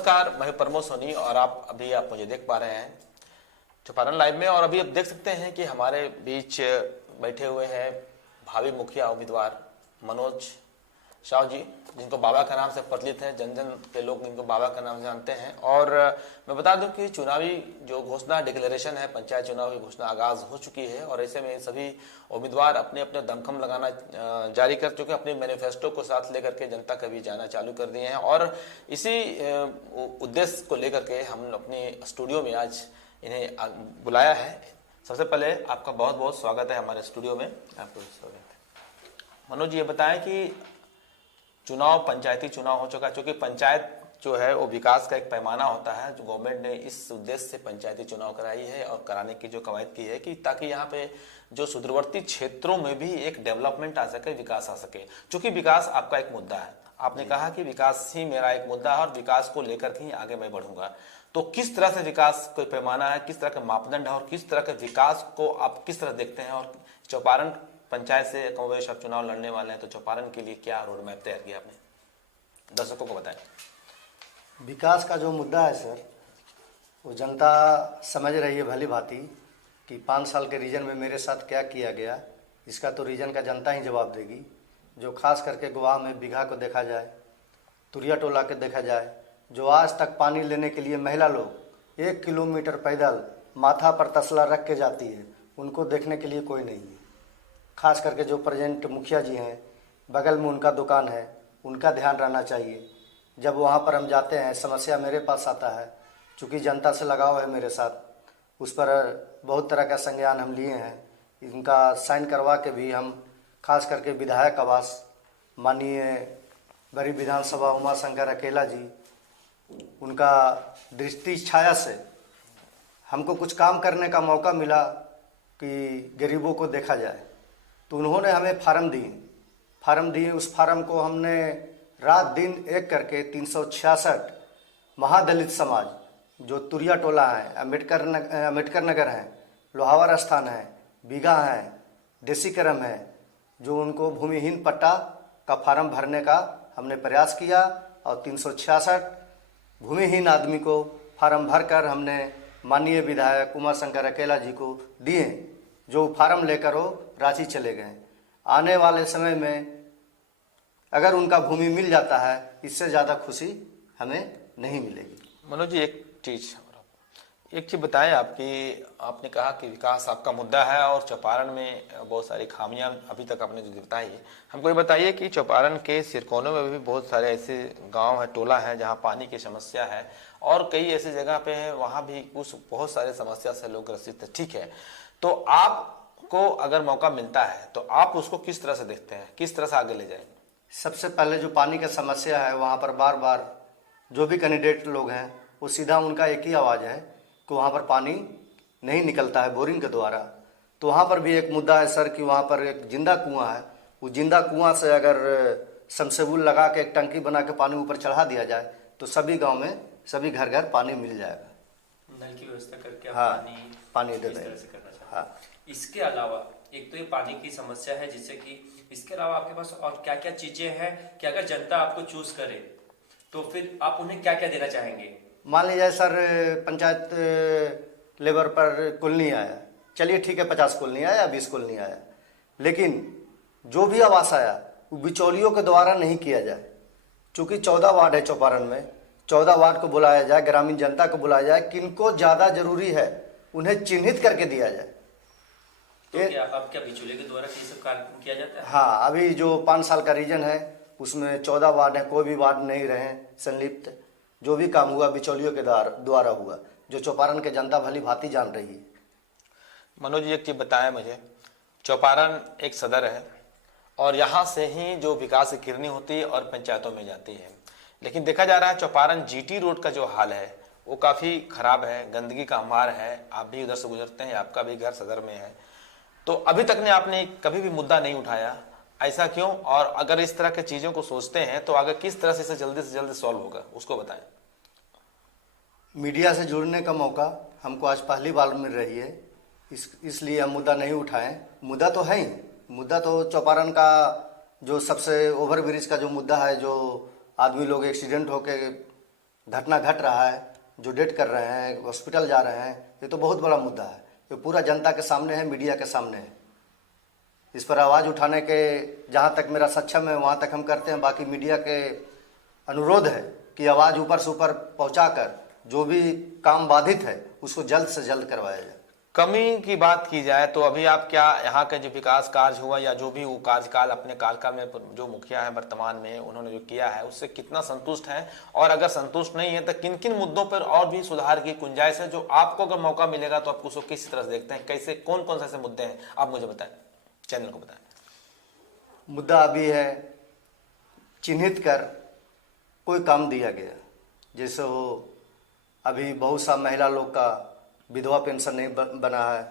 नमस्कार, मैं प्रमोद सोनी और आप मुझे देख पा रहे हैं चौपारण लाइव में। और अभी आप देख सकते हैं कि हमारे बीच बैठे हुए हैं भावी मुखिया उम्मीदवार मनोज साहू जी, जिनको बाबा का नाम से प्रचलित है। जन जन के लोग इनको बाबा का नाम जानते हैं। और मैं बता दूं कि चुनावी जो घोषणा डिक्लेरेशन है, पंचायत चुनाव की घोषणा आगाज हो चुकी है और ऐसे में सभी उम्मीदवार अपने अपने दमखम लगाना जारी कर चुके हैं। अपने मैनिफेस्टो को साथ लेकर के जनता के बीच जाना चालू कर दिए हैं और इसी उद्देश्य को लेकर के हम अपने स्टूडियो में आज इन्हें बुलाया है। सबसे पहले आपका बहुत बहुत स्वागत है हमारे स्टूडियो में। आपको स्वागत है। मनोज जी, ये बताएं कि चुनाव पंचायती चुनाव हो चुका है, क्योंकि पंचायत जो है वो विकास का एक पैमाना होता है जो गवर्नमेंट ने इस उद्देश्य से पंचायती चुनाव कराई है और कराने की जो कवायद की है कि ताकि यहाँ पे जो सुदूरवर्ती क्षेत्रों में भी एक डेवलपमेंट आ सके, विकास आ सके। क्योंकि विकास आपका एक मुद्दा है, आपने कहा कि विकास ही मेरा एक मुद्दा है और विकास को लेकर के ही आगे मैं बढ़ूंगा। तो किस तरह से विकास कोई पैमाना है, किस तरह का मापदंड है और किस तरह के विकास को आप किस तरह देखते हैं? और चौपारण पंचायत से कमोबेश आप चुनाव लड़ने वाले हैं, तो चौपारण के लिए क्या रोड मैप तैयार किया आपने, दर्शकों को बताएं। विकास का जो मुद्दा है सर, वो जनता समझ रही है भली भांति कि 5 साल के रीजन में मेरे साथ क्या किया गया। इसका तो रीजन का जनता ही जवाब देगी। जो खास करके गोवा में बीघा को देखा जाए, तुरिया टोला के देखा जाए, जो आज तक पानी लेने के लिए महिला लोग 1 किलोमीटर पैदल माथा पर तसला रख के जाती है, उनको देखने के लिए कोई नहीं है। खास करके जो प्रेजेंट मुखिया जी हैं, बगल में उनका दुकान है, उनका ध्यान रहना चाहिए। जब वहाँ पर हम जाते हैं, समस्या मेरे पास आता है, चूँकि जनता से लगाव है मेरे साथ, उस पर बहुत तरह का संज्ञान हम लिए हैं। इनका साइन करवा के भी हम खास करके विधायक आवास माननीय बड़ी विधानसभा उमा शंकर अकेला जी, उनका दृष्टि छाया से हमको कुछ काम करने का मौका मिला कि गरीबों को देखा जाए, तो उन्होंने हमें फार्म दिए। उस फार्म को हमने रात दिन एक करके 366 महादलित समाज जो तुरिया टोला है, अम्बेडकर नगर है, लोहावर स्थान है, बीघा है, देसी करम है, जो उनको भूमिहीन पट्टा का फार्म भरने का हमने प्रयास किया और 366 भूमिहीन आदमी को फार्म भरकर हमने माननीय विधायक उमा शंकर अकेला जी को दिए, जो फार्म लेकर वो रांची चले गए। आने वाले समय में अगर उनका भूमि मिल जाता है, इससे ज़्यादा खुशी हमें नहीं मिलेगी। मनोज जी, एक चीज़ बताएं आपकी, आपने कहा कि विकास आपका मुद्दा है और चौपारण में बहुत सारी खामियां अभी तक आपने जो बताई है। हमको ये बताइए कि चौपारण के सिरकोनों में भी बहुत सारे ऐसे गांव है, टोला है, जहां पानी की समस्या है और कई ऐसी जगह पे है वहां भी कुछ बहुत सारे समस्या से लोग ग्रसित है। ठीक है, तो आपको अगर मौका मिलता है तो आप उसको किस तरह से देखते हैं, किस तरह से आगे ले जाएंगे? सबसे पहले जो पानी का समस्या है, वहाँ पर बार बार जो भी कैंडिडेट लोग हैं, वो सीधा उनका एक ही आवाज़ है कि वहाँ पर पानी नहीं निकलता है बोरिंग के द्वारा। तो वहाँ पर भी एक मुद्दा है सर कि वहाँ पर एक जिंदा कुआं है, वो जिंदा कुआं से अगर समसेबुल लगा के एक टंकी बना के पानी ऊपर चढ़ा दिया जाए तो सभी गाँव में सभी घर घर पानी मिल जाएगा। नल की व्यवस्था करके हाँ, पानी दे दें। हाँ, इसके अलावा एक तो ये पानी की समस्या है, जिससे कि इसके अलावा आपके पास और क्या क्या चीजें हैं कि अगर जनता आपको चूज करे तो फिर आप उन्हें क्या क्या देना चाहेंगे? मान लीजिए सर, पंचायत लेवल पर कुल नहीं आया, चलिए ठीक है, 50 कुल नहीं आया, 20 कुल नहीं आया, लेकिन जो भी आवास आया वो बिचौलियों के द्वारा नहीं किया जाए। चूँकि 14 वार्ड है चौपारण में, 14 वार्ड को बुलाया जाए, ग्रामीण जनता को बुलाया जाए, किनको ज़्यादा जरूरी है उन्हें चिन्हित करके दिया जाए। तो क्या बिचौलिए के द्वारा ये सब कार्यक्रम किया जाता है? हाँ, अभी जो 5 साल का रीजन है उसमें 14 वार्ड है, कोई भी वार्ड नहीं रहे संलिप्त। जो भी काम हुआ बिचौलियों के द्वारा हुआ, जो चौपारण के जनता भली भांति जान रही है। मनोज जी, एक चीज बताएं मुझे, चौपारण एक सदर है और यहाँ से ही जो विकास की किरनी होती है और पंचायतों में जाती है, लेकिन देखा जा रहा है चौपारण जीटी रोड का जो हाल है वो काफ़ी खराब है, गंदगी का अंबार है। आप भी उधर से गुजरते हैं, आपका भी घर सदर में है, तो अभी तक ने आपने कभी भी मुद्दा नहीं उठाया, ऐसा क्यों? और अगर इस तरह की चीज़ों को सोचते हैं तो आगे किस तरह से इसे जल्दी से जल्दी सॉल्व होगा, उसको बताएं। मीडिया से जुड़ने का मौका हमको आज पहली बार मिल रही है, इसलिए हम मुद्दा नहीं उठाएं। मुद्दा तो है ही, मुद्दा तो चौपारण का जो सबसे ओवरब्रिज का जो मुद्दा है, जो आदमी लोग एक्सीडेंट होके घटना घट रहा है, जो डेथ कर रहे हैं, हॉस्पिटल जा रहे हैं, ये तो बहुत बड़ा मुद्दा है। ये पूरा जनता के सामने है, मीडिया के सामने है। इस पर आवाज़ उठाने के जहाँ तक मेरा सक्षम है वहाँ तक हम करते हैं। बाकी मीडिया के अनुरोध है कि आवाज़ ऊपर से ऊपर पहुँचाकर जो भी काम बाधित है उसको जल्द से जल्द करवाया जाए। कमी की बात की जाए तो अभी आप क्या यहाँ का जो विकास कार्य हुआ या जो भी वो कार्यकाल अपने कार्यकाल में जो मुखिया है वर्तमान में उन्होंने जो किया है उससे कितना संतुष्ट हैं, और अगर संतुष्ट नहीं है तो किन किन मुद्दों पर और भी सुधार की गुंजाइश है जो आपको अगर मौका मिलेगा तो आप उसको किस तरह से देखते हैं, कैसे कौन कौन से ऐसे मुद्दे हैं आप मुझे बताएं, चैनल को बताएं। मुद्दा अभी है चिन्हित कर कोई काम दिया गया, जैसे वो अभी बहुत सा महिला लोग का विधवा पेंशन नहीं बना है,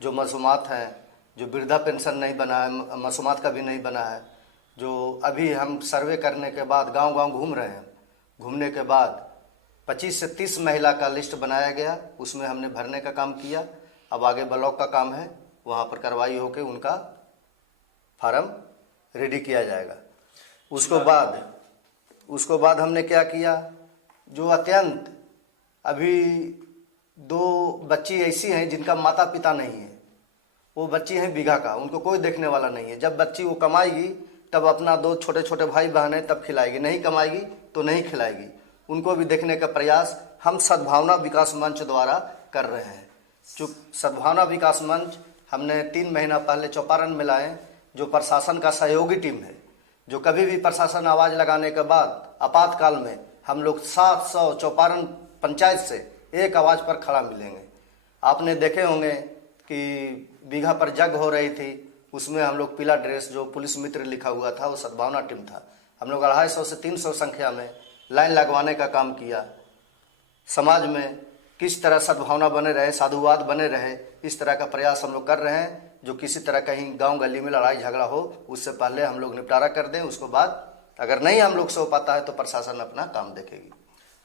जो मसूमात हैं, जो वृद्धा पेंशन नहीं बना है, मसूमात का भी नहीं बना है। जो अभी हम सर्वे करने के बाद गांव-गांव घूम रहे हैं, घूमने के बाद 25 से 30 महिला का लिस्ट बनाया गया, उसमें हमने भरने का काम किया। अब आगे ब्लॉक का काम है, वहाँ पर कार्रवाई होकर उनका फार्म रेडी किया जाएगा। उसको बाद हमने क्या किया, जो अत्यंत अभी 2 बच्ची ऐसी हैं जिनका माता पिता नहीं है, वो बच्ची हैं बीघा का, उनको कोई देखने वाला नहीं है। जब बच्ची वो कमाएगी तब अपना 2 छोटे छोटे भाई बहन है तब खिलाएगी, नहीं कमाएगी तो नहीं खिलाएगी। उनको भी देखने का प्रयास हम सद्भावना विकास मंच द्वारा कर रहे हैं। सद्भावना विकास मंच हमने 3 महीना पहले चौपारण में लाए, जो प्रशासन का सहयोगी टीम है, जो कभी भी प्रशासन आवाज़ लगाने के बाद आपातकाल में हम लोग 700 चौपारण पंचायत से एक आवाज़ पर खड़ा मिलेंगे। आपने देखे होंगे कि बीघा पर जग हो रही थी, उसमें हम लोग पीला ड्रेस जो पुलिस मित्र लिखा हुआ था वो सद्भावना टीम था। हम लोग 250 से 300 संख्या में लाइन लगवाने का काम किया। समाज में किस तरह सद्भावना बने रहे, साधुवाद बने रहे, इस तरह का प्रयास हम लोग कर रहे हैं। जो किसी तरह कहीं गांव गली में लड़ाई झगड़ा हो उससे पहले हम लोग निपटारा कर दें, उसको बाद अगर नहीं हम लोग से हो पाता है तो प्रशासन अपना काम देखेगी।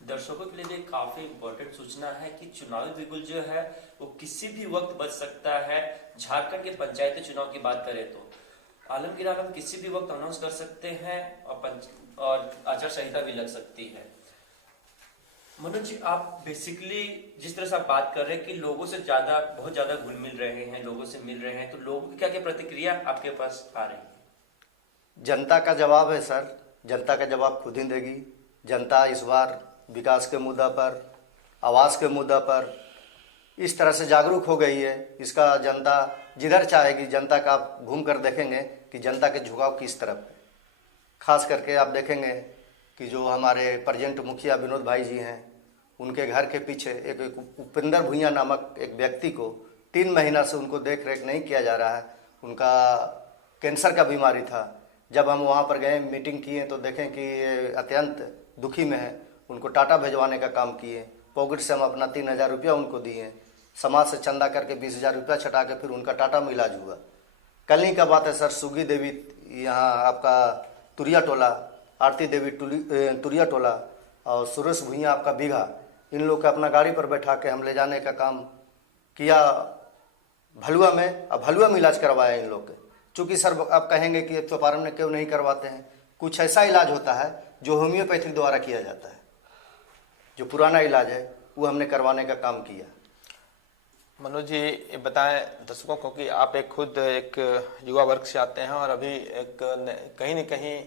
दर्शकों के लिए भी काफी इम्पोर्टेंट सूचना है कि चुनावी बिगुल जो है वो किसी भी वक्त बच सकता है। झारखंड के पंचायती चुनाव की बात करें तो आलमगीर आलम किसी भी वक्त अनाउंस कर सकते हैं और आचार संहिता भी लग सकती है। मनोज जी, आप बेसिकली जिस तरह से आप बात कर रहे हैं कि लोगों से बहुत ज्यादा घुल मिल रहे हैं, लोगों से मिल रहे हैं, तो लोगों की क्या क्या प्रतिक्रिया आपके पास आ रही है? जनता का जवाब है सर, जनता का जवाब खुद ही देगी। जनता इस बार विकास के मुद्दा पर, आवास के मुद्दा पर इस तरह से जागरूक हो गई है। इसका जनता जिधर चाहेगी, जनता का आप घूम कर देखेंगे कि जनता के झुकाव किस तरफ है। खास करके आप देखेंगे कि जो हमारे प्रेजेंट मुखिया विनोद भाई जी हैं, उनके घर के पीछे एक उपेंद्र भुइयां नामक एक व्यक्ति को 3 महीना से उनको देख रेख नहीं किया जा रहा है। उनका कैंसर का बीमारी था। जब हम वहाँ पर गए, मीटिंग किए तो देखें कि ये अत्यंत दुखी में है। उनको टाटा भिजवाने का काम किए, पॉकेट से हम अपना 3000 रुपया उनको दिए, समाज से चंदा करके 20,000 रुपया छटा के फिर उनका टाटा में इलाज हुआ। कल ही का बात है सर, सुगी देवी यहाँ आपका तुरिया टोला, आरती देवी तुरिया टोला और सुरेश भुइयां आपका बीघा, इन लोग का अपना गाड़ी पर बैठा के हम ले जाने का काम किया भलुआ में। अब भलुआ में इलाज करवाया इन लोग के। चूँकि सर आप कहेंगे कि चौपारण में क्यों नहीं करवाते हैं, कुछ ऐसा इलाज होता है जो होम्योपैथिक द्वारा किया जाता है, जो पुराना इलाज है वो हमने करवाने का काम किया। मनोज जी, ये बताएं दर्शकों को कि आप खुद एक युवा वर्ग से आते हैं और अभी एक कहीं न कहीं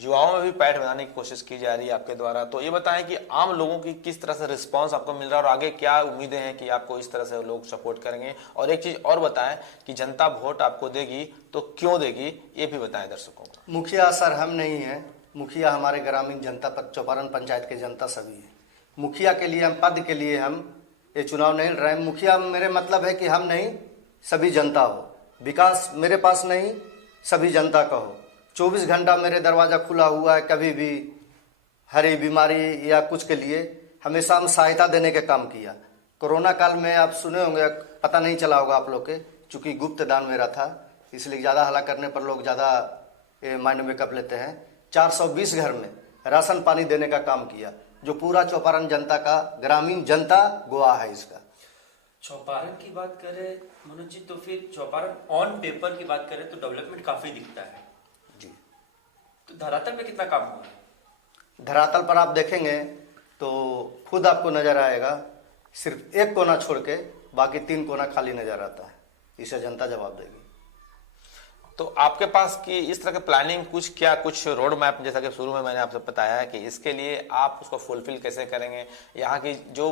युवाओं में भी पैठ बनाने की कोशिश की जा रही है आपके द्वारा। तो ये बताएं कि आम लोगों की किस तरह से रिस्पांस आपको मिल रहा है और आगे क्या उम्मीदें हैं कि आपको इस तरह से लोग सपोर्ट करेंगे। और एक चीज़ और बताएं कि जनता वोट आपको देगी तो क्यों देगी, ये भी बताएं दर्शकों को। मुखिया सर हम नहीं हैं, मुखिया हमारे ग्रामीण जनता चौपारण पंचायत के जनता सभी है। मुखिया के लिए हम पद के लिए हम ये चुनाव नहीं लड़ रहे हैं। मुखिया मेरे मतलब है कि हम नहीं, सभी जनता हो। विकास मेरे पास नहीं, सभी जनता का हो। 24 घंटा मेरे दरवाज़ा खुला हुआ है। कभी भी हरी बीमारी या कुछ के लिए हमेशा हम सहायता देने का काम किया। कोरोना काल में आप सुने होंगे, पता नहीं चला होगा आप लोग के, चूँकि गुप्त दान मेरा था इसलिए ज़्यादा हला करने पर लोग ज़्यादा माइंड में कप लेते हैं। 420 घर में राशन पानी देने का काम किया, जो पूरा चौपारण जनता का, ग्रामीण जनता गवाह है इसका। चौपारण की बात करें मनोज जी, तो फिर चौपारण ऑन पेपर की बात करें तो डेवलपमेंट काफी दिखता है जी, तो धरातल में कितना काम हुआ है? धरातल पर आप देखेंगे तो खुद आपको नजर आएगा, सिर्फ एक कोना छोड़ के बाकी 3 कोना खाली नजर आता है। इसे जनता जवाब देगी। तो आपके पास की इस तरह की प्लानिंग कुछ रोड मैप, जैसा कि शुरू में मैंने आपसे बताया है कि इसके लिए आप उसको फुलफिल कैसे करेंगे। यहाँ की जो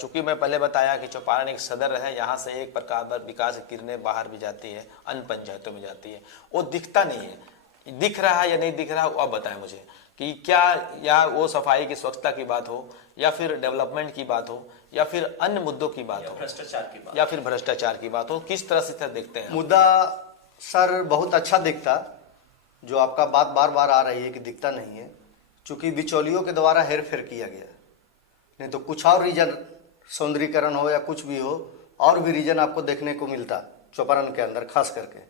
चूंकि मैं पहले बताया कि चौपारण एक सदर है, यहाँ से एक प्रकार विकास की किरणें बाहर भी जाती है, अन्य पंचायतों में जाती है, वो दिखता नहीं है। दिख रहा है या नहीं दिख रहा, वो आप बताएं मुझे कि क्या या वो सफाई की स्वच्छता की बात हो, या फिर डेवलपमेंट की बात हो, या फिर अन्य मुद्दों की बात हो, भ्रष्टाचार की बात, या फिर भ्रष्टाचार की बात हो, किस तरह से देखते हैं? मुद्दा सर बहुत अच्छा दिखता, जो आपका बात बार बार आ रही है कि दिखता नहीं है, चूंकि बिचौलियों के द्वारा हेर फेर किया गया। नहीं तो कुछ और रीजन, सौंदर्यीकरण हो या कुछ भी हो, और भी रीजन आपको देखने को मिलता चौपारण के अंदर खास करके।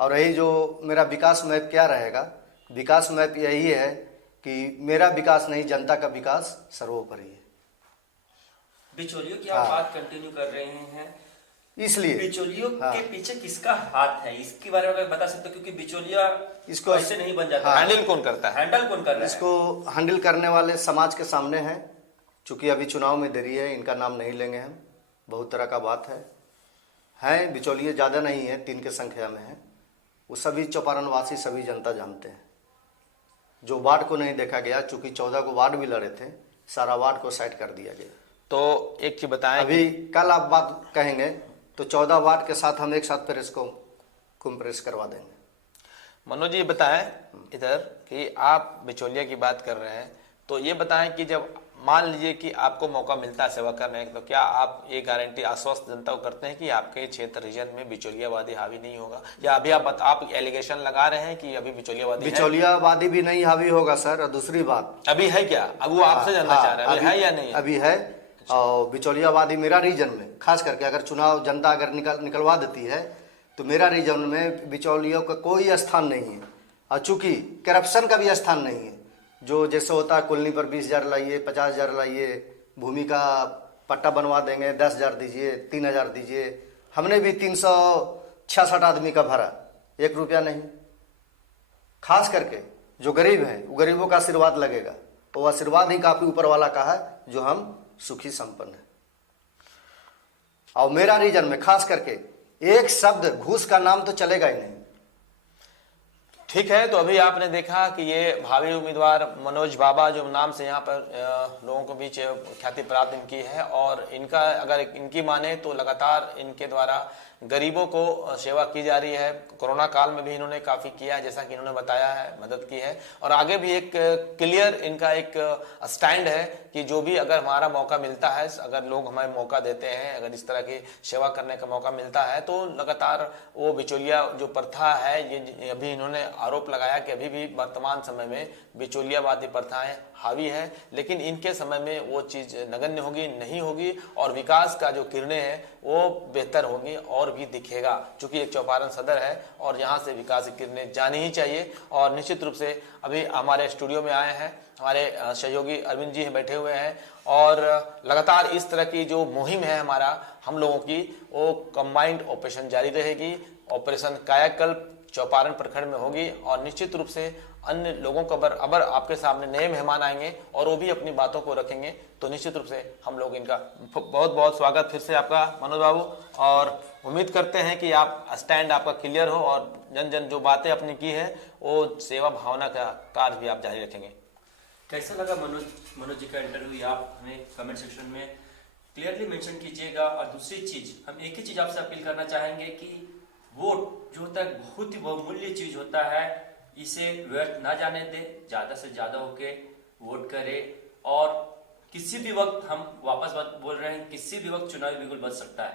और यही जो मेरा विकास मैप क्या रहेगा, विकास मैप यही है कि मेरा विकास नहीं, जनता का विकास सर्वोपरि है। बिचौलियों की आप बात कंटिन्यू कर रहे हैं, इसलिए बिचौलियों के पीछे किसका हाथ है, इसके बारे में बता सकते हो? क्योंकि बिचौलिया इसको ऐसे नहीं बन जाता। हैंडल कौन करता है? हैंडल कौन कर रहा है? इसको हैंडल करने वाले समाज के सामने हैं। चूंकि अभी चुनाव में देरी है, इनका नाम नहीं लेंगे हम, बहुत तरह का बात है बिचौलिए ज़्यादा नहीं है, 3 के संख्या में है। वो सभी चौपारण वासी, सभी जनता जानते हैं। जो वार्ड को नहीं देखा गया, चूंकि 14 को वार्ड भी लड़े थे, सारा वार्ड को साइड कर दिया गया। तो एक चीज बताएं, अभी कल आप बात कहेंगे तो 14 वार्ड के साथ हम एक साथ प्रेस को कंप्रेस करवा देंगे। मनोज जी बताएं इधर कि आप बिचौलिया की बात कर रहे हैं, तो ये बताएं कि जब मान लीजिए कि आपको मौका मिलता है सेवा करने का, तो क्या आप ये गारंटी आश्वस्त जनता को करते हैं कि आपके क्षेत्र रीजन में बिचौलियावादी हावी नहीं होगा? या अभी आप एलिगेशन लगा रहे हैं कि अभी बिचौलियावादी भी नहीं हावी होगा सर। और दूसरी बात, अभी है क्या? अब वो आपसे जानना चाह रहे हैं, अभी है या नहीं? अभी है। और बिचौलियावादी मेरा रीजन में खास करके, अगर चुनाव जनता अगर निकलवा देती है तो मेरा रीजन में बिचौलियों का कोई स्थान नहीं है। और चूंकि करप्शन का भी स्थान नहीं है, जो जैसे होता है कॉलोनी पर 20,000 लाइए, 50,000 लाइए, भूमि का पट्टा बनवा देंगे, 10,000 दीजिए, 3,000 दीजिए। हमने भी 366 आदमी का भरा, 1 रुपया नहीं। खास करके जो गरीब है, वो गरीबों का आशीर्वाद लगेगा, वो आशीर्वाद ही काफी ऊपर वाला का है, जो हम सुखी संपन्न है। और मेरा रीजन में खास करके एक शब्द घूस का नाम तो चलेगा ही नहीं। ठीक है, तो अभी आपने देखा कि ये भावी उम्मीदवार मनोज बाबा, जो नाम से यहाँ पर लोगों के बीच ख्याति प्राप्त इनकी है, और इनका अगर इनकी माने तो लगातार इनके द्वारा गरीबों को सेवा की जा रही है। कोरोना काल में भी इन्होंने काफी किया है, जैसा कि इन्होंने बताया है, मदद की है। और आगे भी एक क्लियर इनका एक स्टैंड है कि जो भी अगर हमारा मौका मिलता है, अगर लोग हमें मौका देते हैं, अगर इस तरह की सेवा करने का मौका मिलता है, तो लगातार वो बिचौलिया जो प्रथा है, ये अभी इन्होंने आरोप लगाया कि अभी भी वर्तमान समय में बिचौलियावादी प्रथाएं हावी है, लेकिन इनके समय में वो चीज नगण्य होगी, नहीं होगी, और विकास का जो किरणें हैं वो बेहतर होंगी और भी दिखेगा। चूंकि एक चौपारण सदर है और यहाँ से विकास की किरणें जानी ही चाहिए। और निश्चित रूप से अभी हमारे स्टूडियो में आए हैं हमारे सहयोगी अरविंद जी बैठे हुए हैं, और लगातार इस तरह की जो मुहिम है हमारा हम लोगों की, वो कंबाइंड ऑपरेशन जारी रहेगी। ऑपरेशन कायाकल्प चौपारण प्रखंड में होगी, और निश्चित रूप से अन्य लोगों को अगर आपके सामने नए मेहमान आएंगे और वो भी अपनी बातों को रखेंगे, तो निश्चित रूप से हम लोग इनका बहुत बहुत स्वागत फिर से आपका मनोज बाबू, और उम्मीद करते हैं कि आप स्टैंड आपका क्लियर हो और जन जन जो बातें अपनी की है वो सेवा भावना का कार्य भी आप जारी रखेंगे। कैसा लगा मनोज जी का इंटरव्यू? आप हमें कमेंट सेक्शन में क्लियरली मेंशन कीजिएगा। और दूसरी चीज, हम एक ही चीज आपसे अपील करना चाहेंगे कि वोट जो होता है बहुत ही बहुमूल्य चीज होता है, इसे व्यर्थ ना जाने दे, ज्यादा से ज्यादा होके वोट करे। और किसी भी वक्त, हम वापस बात बोल रहे हैं, किसी भी वक्त चुनावी बिगुल बच सकता है।